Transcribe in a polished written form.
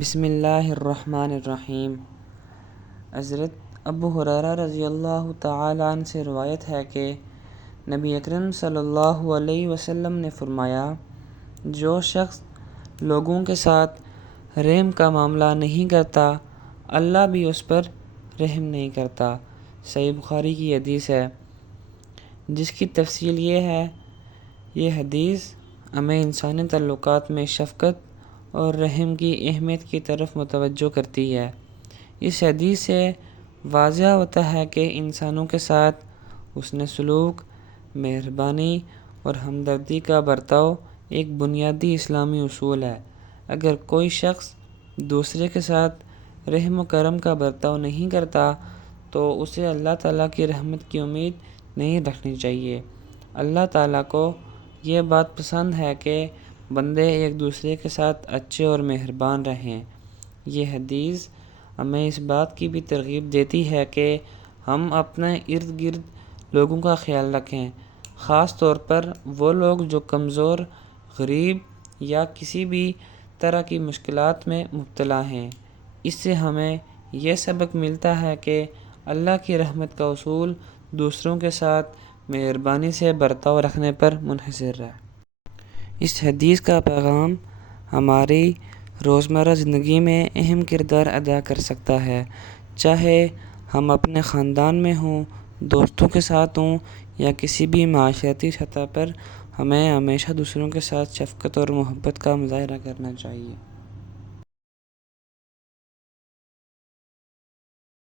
بسم اللہ الرحمن الرحیم۔ حضرت ابو ہریرہ رضی اللہ تعالیٰ عنہ سے روایت ہے کہ نبی اکرم صلی اللہ علیہ وسلم نے فرمایا، جو شخص لوگوں کے ساتھ رحم کا معاملہ نہیں کرتا، اللہ بھی اس پر رحم نہیں کرتا۔ صحیح بخاری کی حدیث ہے، جس کی تفصیل یہ ہے۔ یہ حدیث ہمیں انسانی تعلقات میں شفقت اور رحم کی اہمیت کی طرف متوجہ کرتی ہے۔ اس حدیث سے واضح ہوتا ہے کہ انسانوں کے ساتھ حسن سلوک، مہربانی اور ہمدردی کا برتاؤ ایک بنیادی اسلامی اصول ہے۔ اگر کوئی شخص دوسرے کے ساتھ رحم و کرم کا برتاؤ نہیں کرتا تو اسے اللہ تعالیٰ کی رحمت کی امید نہیں رکھنی چاہیے۔ اللہ تعالیٰ کو یہ بات پسند ہے کہ بندے ایک دوسرے کے ساتھ اچھے اور مہربان رہیں۔ یہ حدیث ہمیں اس بات کی بھی ترغیب دیتی ہے کہ ہم اپنے ارد گرد لوگوں کا خیال رکھیں، خاص طور پر وہ لوگ جو کمزور، غریب یا کسی بھی طرح کی مشکلات میں مبتلا ہیں۔ اس سے ہمیں یہ سبق ملتا ہے کہ اللہ کی رحمت کا اصول دوسروں کے ساتھ مہربانی سے برتاؤ رکھنے پر منحصر ہے۔ اس حدیث کا پیغام ہماری روزمرہ زندگی میں اہم کردار ادا کر سکتا ہے، چاہے ہم اپنے خاندان میں ہوں، دوستوں کے ساتھ ہوں یا کسی بھی معاشرتی سطح پر۔ ہمیں ہمیشہ دوسروں کے ساتھ شفقت اور محبت کا مظاہرہ کرنا چاہیے۔